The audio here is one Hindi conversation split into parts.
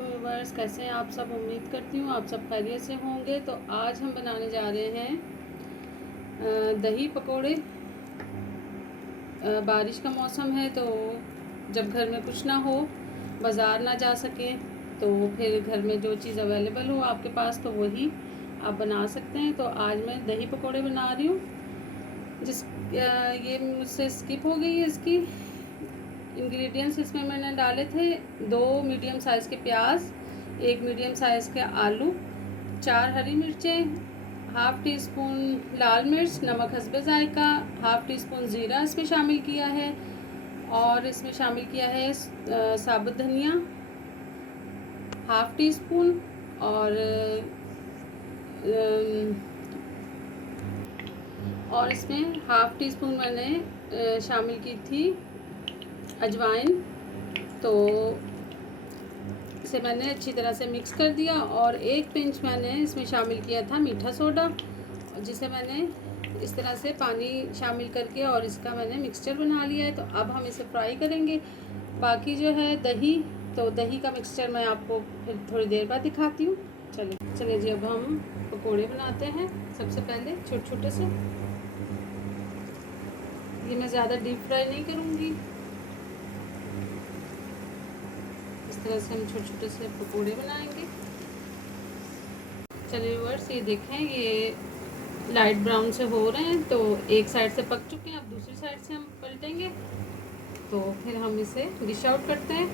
वालेकुम व्यूअर्स, कैसे हैं आप सब। उम्मीद करती हूँ आप सब खैरियत से होंगे। तो आज हम बनाने जा रहे हैं दही पकोड़े। बारिश का मौसम है तो जब घर में कुछ ना हो, बाज़ार ना जा सके, तो फिर घर में जो चीज़ अवेलेबल हो आपके पास तो वही आप बना सकते हैं। तो आज मैं दही पकोड़े बना रही हूँ। ये मुझसे स्किप हो गई है इसकी इंग्रेडिएंट्स। इसमें मैंने डाले थे 2 मीडियम साइज़ के प्याज, 1 मीडियम साइज़ के आलू, 4 हरी मिर्चें, हाफ़ टी स्पून लाल मिर्च, नमक हस्बे ज़ायका, हाफ़ टी स्पून ज़ीरा इसमें शामिल किया है, और इसमें शामिल किया है साबुत धनिया हाफ़ टी स्पून, और इसमें हाफ़ टी स्पून मैंने शामिल की थी अजवाइन। तो इसे मैंने अच्छी तरह से मिक्स कर दिया, और 1 पिंच मैंने इसमें शामिल किया था मीठा सोडा, जिसे मैंने इस तरह से पानी शामिल करके और इसका मैंने मिक्सचर बना लिया है। तो अब हम इसे फ्राई करेंगे। बाकी जो है दही, तो दही का मिक्सचर मैं आपको फिर थोड़ी देर बाद दिखाती हूँ। चलिए जी, अब हम पकोड़े बनाते हैं। सबसे पहले छोटे छोटे से, ये मैं ज़्यादा डीप फ्राई नहीं करूँगी। इस तरह से हम छोटे छोटे से पकोड़े बनाएंगे। चलिए व्यूअर्स, ये देखें, ये लाइट ब्राउन से हो रहे हैं, तो एक साइड से पक चुके हैं। अब दूसरी साइड से हम पलटेंगे, तो फिर हम इसे डिश आउट करते हैं।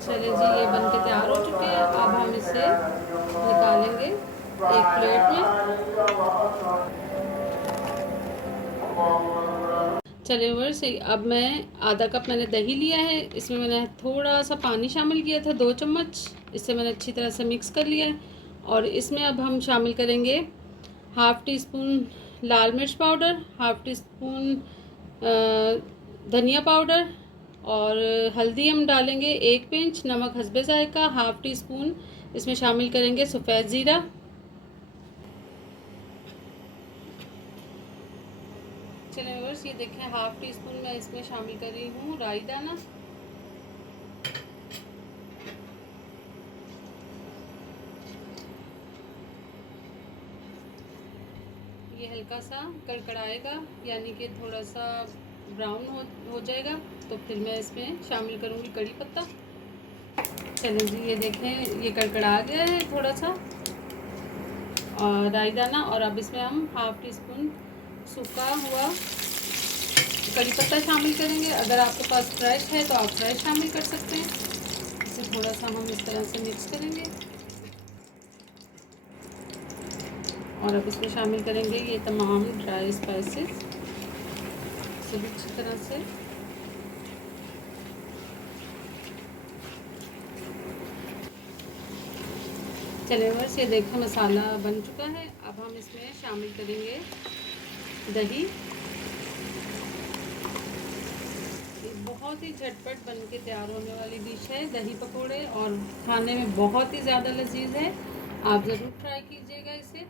चलिए जी, ये बन के तैयार हो चुके हैं। अब हम इसे निकालेंगे एक प्लेट में। चलिए व्यूअर्स, अब मैं आधा कप मैंने दही लिया है। इसमें मैंने थोड़ा सा पानी शामिल किया था, 2 चम्मच। इसे मैंने अच्छी तरह से मिक्स कर लिया है, और इसमें अब हम शामिल करेंगे हाफ़ टी स्पून लाल मिर्च पाउडर, हाफ़ टी स्पून धनिया पाउडर, और हल्दी हम डालेंगे 1 पिंच, नमक हस्बे ज़ायका हाफ़ टी स्पून। इसमें शामिल करेंगे सफ़ेद ज़ीरा। चलिए व्यूअर्स, ये देखें, हाफ़ टी स्पून मैं इसमें शामिल कर रही हूँ राई दाना। ये हल्का सा कड़कड़ाएगा, यानी कि थोड़ा सा ब्राउन हो जाएगा, तो फिर मैं इसमें शामिल करूँगी कड़ी पत्ता। चलिए जी, ये देखें, ये कड़कड़ा गया है थोड़ा सा, और राई दाना। और अब इसमें हम हाफ़ टी स्पून सूखा हुआ कड़ी पत्ता शामिल करेंगे। अगर आपके पास फ्रेश है तो आप फ्रेश शामिल कर सकते हैं। इसे थोड़ा सा हम इस तरह से मिक्स करेंगे, और अब इसमें शामिल करेंगे ये तमाम ड्राई स्पाइसेस सभी अच्छी तरह से। चलिए बस, ये देखें, मसाला बन चुका है। अब हम इसमें शामिल करेंगे दही। ये बहुत ही झटपट बन के तैयार होने वाली डिश है दही पकोड़े, और खाने में बहुत ही ज़्यादा लजीज है। आप ज़रूर ट्राई कीजिएगा इसे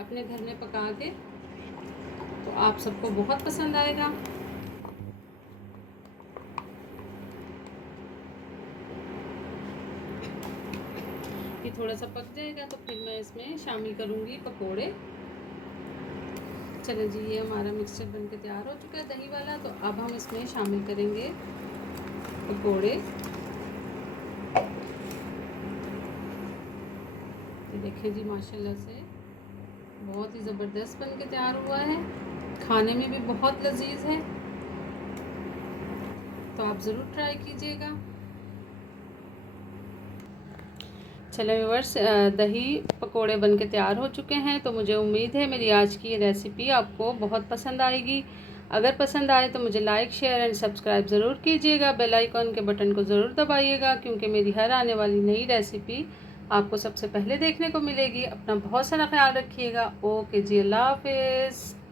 अपने घर में पका के, तो आप सबको बहुत पसंद आएगा। ये थोड़ा सा पक जाएगा तो फिर मैं इसमें शामिल करूँगी पकोड़े। चलिए जी, ये हमारा मिक्सचर बनके तैयार हो चुका है दही वाला। तो अब हम इसमें शामिल करेंगे पकोड़े। तो देखिए जी, माशाल्लाह से बहुत ही ज़बरदस्त बन के तैयार हुआ है, खाने में भी बहुत लजीज है। तो आप ज़रूर ट्राई कीजिएगा। चलिए व्यूअर्स, दही पकोड़े बनके तैयार हो चुके हैं। तो मुझे उम्मीद है मेरी आज की ये रेसिपी आपको बहुत पसंद आएगी। अगर पसंद आए तो मुझे लाइक, शेयर एंड सब्सक्राइब ज़रूर कीजिएगा। बेल आइकॉन के बटन को ज़रूर दबाइएगा, क्योंकि मेरी हर आने वाली नई रेसिपी आपको सबसे पहले देखने को मिलेगी। अपना बहुत सारा ख्याल रखिएगा। ओके जी, अल्लाह हाफिज़।